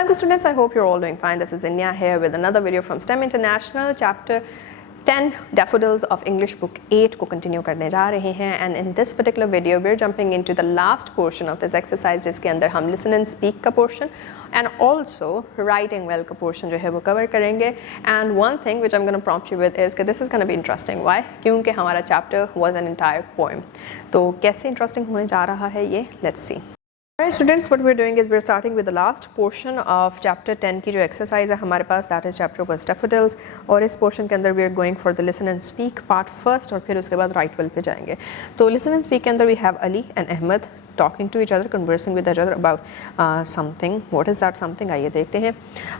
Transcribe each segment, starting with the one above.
Assalamualaikum students, I hope you're all doing fine. This is Inya here with another video from STEM International, chapter 10 Daffodils of English book 8 को continue करने जा रहे हैं. And in this particular video we're jumping into the last portion of this exercise जिसके अंदर हम listen and speak का portion and also writing well का portion जो है वो cover करेंगे. And one thing which I'm going to prompt you with is कि this is going to be interesting. Why? क्योंकि हमारा chapter was an entire poem. तो कैसे interesting होने जा रहा है ये let's see. Alright students, what we're doing is we're starting with the last portion of chapter 10 की जो exercise है हमारे पास, that is chapter was daffodils. और इस portion के अंदर we're going for the listen and speak part first और फिर उसके बाद write well पे जाएंगे. तो listen and speak के अंदर we have Ali and Ahmed talking to each other, conversing with each other about something. What is that something? आइए देखते हैं.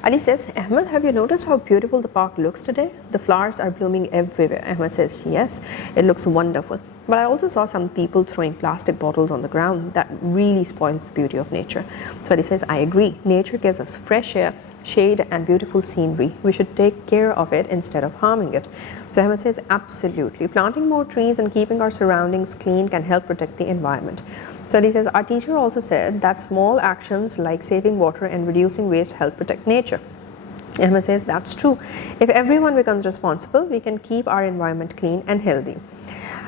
Ali says, Ahmed, have you noticed how beautiful the park looks today? The flowers are blooming everywhere. Ahmed says, yes, it looks wonderful. But I also saw some people throwing plastic bottles on the ground. That really spoils the beauty of nature. So Ali says, I agree. Nature gives us fresh air, shade and beautiful scenery. We should take care of it instead of harming it. So Ahmed says, absolutely. Planting more trees and keeping our surroundings clean can help protect the environment. So he says, our teacher also said that small actions like saving water and reducing waste help protect nature. Ahmed says, that's true. If everyone becomes responsible, we can keep our environment clean and healthy.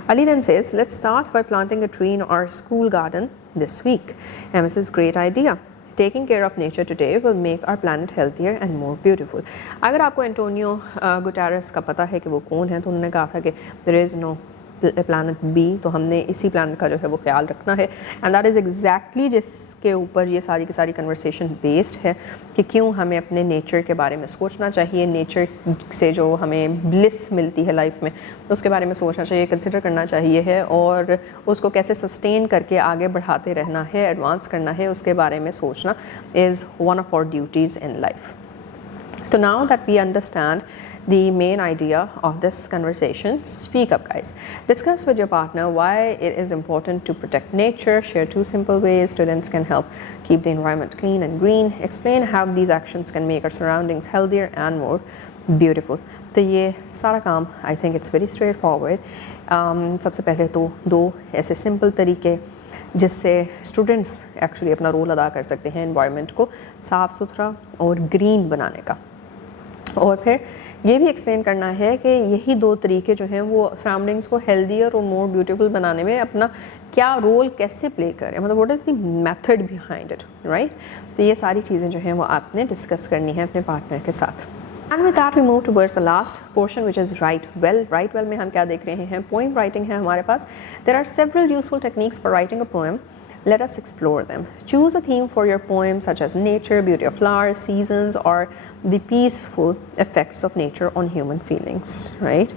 Ali then says, let's start by planting a tree in our school garden this week. Ahmed says, great idea. Taking care of nature today will make our planet healthier and more beautiful. अगर आपको Antonio Guterres का पता है कि वो कौन है, तो उन्होंने कहा था कि there is no planet B, तो हमने इसी planet का जो है वो ख्याल रखना है. And that is exactly जिसके ऊपर ये सारी की सारी conversation based है कि क्यों हमें अपने nature के बारे में सोचना चाहिए, nature से जो हमें bliss मिलती है life में उसके बारे में सोचना चाहिए, consider करना चाहिए है और उसको कैसे sustain करके आगे बढ़ाते रहना है, advance करना है, उसके बारे में सोचना is one of our duties in life. So now that we understand the main idea of this conversation, speak up guys. Discuss with your partner why it is important to protect nature. Share 2 simple ways students can help keep the environment clean and green. Explain how these actions can make our surroundings healthier and more beautiful. तो ये सारा काम I think it's very straightforward. सबसे पहले तो 2 ऐसे simple तरीके जिससे स्टूडेंट्स एक्चुअली अपना रोल अदा कर सकते हैं एनवायरनमेंट को साफ़ सुथरा और ग्रीन बनाने का. और फिर ये भी एक्सप्लेन करना है कि यही 2 तरीके जो हैं वो सराउंडिंग्स को हेल्दियर और मोर ब्यूटीफुल बनाने में अपना क्या रोल कैसे प्ले करें, मतलब what is the method behind it, right. तो ये सारी चीज़ें जो हैं वो आपने डिस्कस करनी है अपने पार्टनर के साथ. And with that we move towards the last portion which is write well. Write well में हम क्या देख रहे हैं, poem writing है हमारे पास. There are several useful techniques for writing a poem. Let us explore them. Choose a theme for your poem such as nature, beauty of flowers, seasons or the peaceful effects of nature on human feelings, right?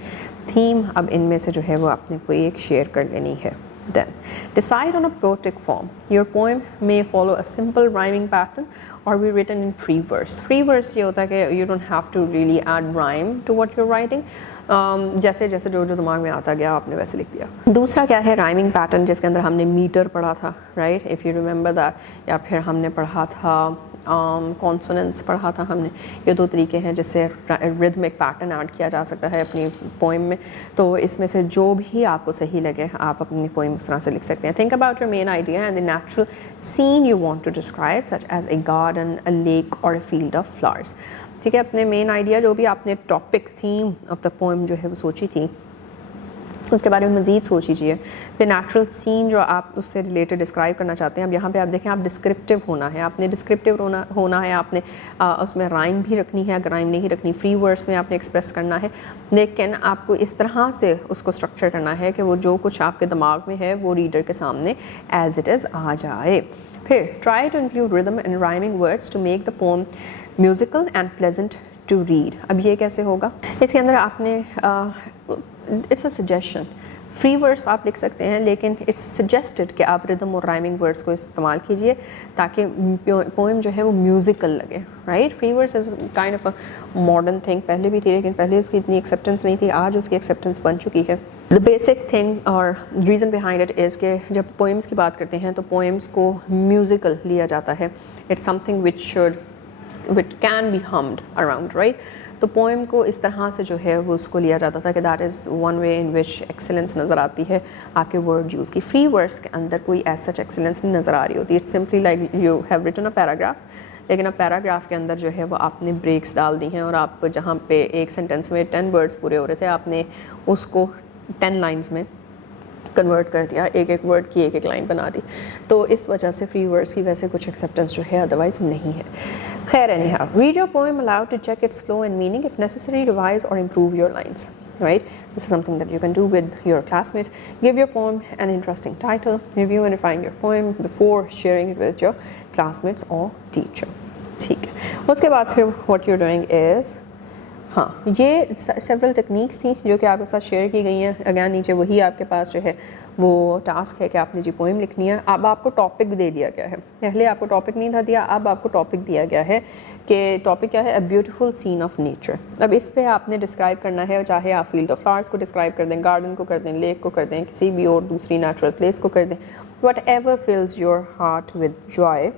Theme अब इनमें से जो है वो आपने कोई एक share कर लेनी है. Then decide on a poetic form. Your poem may follow a simple rhyming pattern or be written in free verse. Free verse ये होता है कि you don't have to really add rhyme to what you're writing. जैसे जैसे जो जो दिमाग में आता गया आपने वैसे लिख दिया. दूसरा क्या है, राइमिंग पैटर्न, जिसके अंदर हमने मीटर पढ़ा था, right, if you remember that. या फिर हमने पढ़ा था कॉन्सोनेंट्स पढ़ा था हमने. ये 2 तरीके हैं जिससे रिदमिक पैटर्न ऐड किया जा सकता है अपनी पोइम में. तो इसमें से जो भी आपको सही लगे आप अपनी पोइम उस तरह से लिख सकते हैं. Think about your main idea and the natural scene you want to describe such as a garden, a lake और अ फील्ड ऑफ फ्लावर्स. ठीक है, अपने मेन आइडिया जो भी आपने topic theme of the poem जो है वो सोची थी उसके बारे में मज़ीद सोचिए. फिर नेचुरल सीन जो आप उससे रिलेटेड डिस्क्राइब करना चाहते हैं, अब यहाँ पे आप देखें आप डिस्क्रिप्टिव होना है, आपने डिस्क्रिप्टिव होना है, आपने उसमें राइम भी रखनी है, अगर राइम नहीं रखनी फ्री वर्ड्स में आपने एक्सप्रेस करना है. लेकिन आपको इस तरह से उसको स्ट्रक्चर करना है कि वो जो कुछ आपके दिमाग में है वो रीडर के सामने एज इट इज़ आ जाए. फिर try to include rhythm and rhyming words to make the poem musical and pleasant to read. अब ये कैसे होगा, इसके अंदर आपने it's a suggestion. Free words आप लिख सकते हैं लेकिन इट्स सजेस्टेड कि आप रिदम और राइमिंग वर्ड्स को इस्तेमाल कीजिए ताकि पोएम जो है वो म्यूज़िकल लगे, right. Free words is kind of a modern thing, पहले भी थी लेकिन पहले इसकी इतनी एक्सेप्टेंस नहीं थी, आज उसकी एक्सेप्टेंस बन चुकी है. द बेसिक थिंग और रीज़न बिहाइंड इट इज़ कि जब पोएम्स की बात करते हैं तो पोएम्स को म्यूज़िकल लिया जाता है. It's something which can be hummed around, right. तो पोएम को इस तरह से जो है वो उसको लिया जाता था कि that is one way in which excellence नज़र आती है आपके वर्ड यूज़ की. फ्री वर्ड्स के अंदर कोई एज सच एक्सेलेंस नहीं नज़र आ रही होती. It's simply like you have written a paragraph, लेकिन अब पैराग्राफ के अंदर जो है वो आपने ब्रेक्स डाल दी हैं और आप जहाँ पे एक सेंटेंस में 10 वर्ड्स पूरे हो रहे थे आपने उसको 10 लाइन्स में कन्वर्ट कर दिया, एक एक वर्ड की एक एक लाइन बना दी। तो इस वजह से फ्री वर्ड्स की वैसे कुछ एक्सेप्टेंस जो है अदरवाइज नहीं है। खैर anyhow, read your poem aloud to check its flow and meaning, if necessary revise और improve your lines. Right, this is something that you can do with your classmates. Give your poem an interesting title, review and refine your poem before sharing it with your classmates or teacher. ठीक है, उसके बाद फिर what you're doing is, हाँ, ये several techniques थी जो कि आपके साथ शेयर की गई हैं। अगेन नीचे वही आपके पास जो है वो टास्क है कि आपने जी पोएम लिखनी है। अब आपको टॉपिक दे दिया गया है, पहले आपको टॉपिक नहीं था दिया, अब आपको टॉपिक दिया गया है कि टॉपिक क्या है, a beautiful scene of nature. अब इस पे आपने डिस्क्राइब करना है, चाहे आप फील्ड ऑफ फ्लावर्स को डिस्क्राइब कर दें, गार्डन को कर दें, लेक को कर दें, किसी भी और दूसरी नेचुरल प्लेस को कर दें, whatever fills your heart with joy,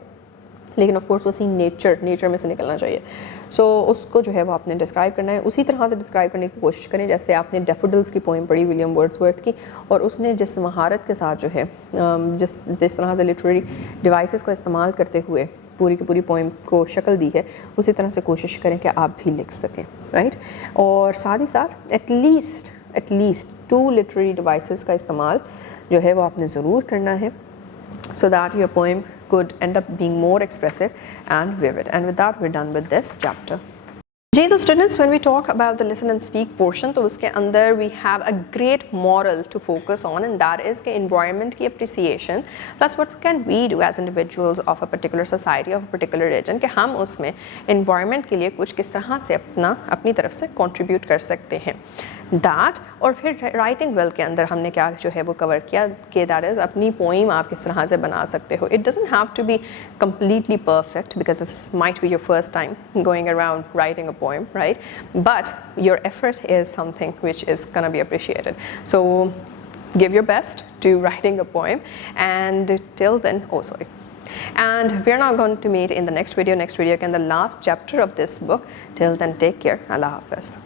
लेकिन ऑफ कोर्स वो सीन नेचर में से निकलना चाहिए। सो उसको जो है वो आपने डिस्क्राइब करना है, उसी तरह से डिस्क्राइब करने की कोशिश करें जैसे आपने डैफोडिल्स की पोएम पढ़ी विलियम वर्ड्सवर्थ की, और उसने जिस महारत के साथ जो है जिस तरह से लिटरेरी डिवाइसेस को इस्तेमाल करते हुए पूरी की पूरी पोएम को शक्ल दी है, उसी तरह से कोशिश करें कि आप भी लिख सकें, राइट। और साथ ही साथ एटलीस्ट 2 लिटरेरी डिवाइसेस का इस्तेमाल जो है वो आपने ज़रूर करना है, so that your poem could end up being more expressive and vivid. And with that, we're done with this chapter. जी तो students, when we talk about the listen and speak portion, तो उसके अंदर we have a great moral to focus on, and that is के environment की appreciation plus what can we do as individuals of a particular society, of a particular region, कि हम उसमें environment के लिए कुछ किस तरह से अपनी तरफ से कंट्रीब्यूट कर सकते हैं, दैट। और फिर राइटिंग वेल के अंदर हमने क्या जो है वो कवर किया कि दैट इज़ अपनी पोइम आप किस तरह से बना सकते हो। It doesn't have to be completely perfect because this might be your first time going around writing a poem, right? But your effort is something which is gonna be appreciated. So give your best to writing a poem, and till then, and we're now going to meet in the next video. Next video can the last chapter of this book. Till then, take care. Allah Hafiz.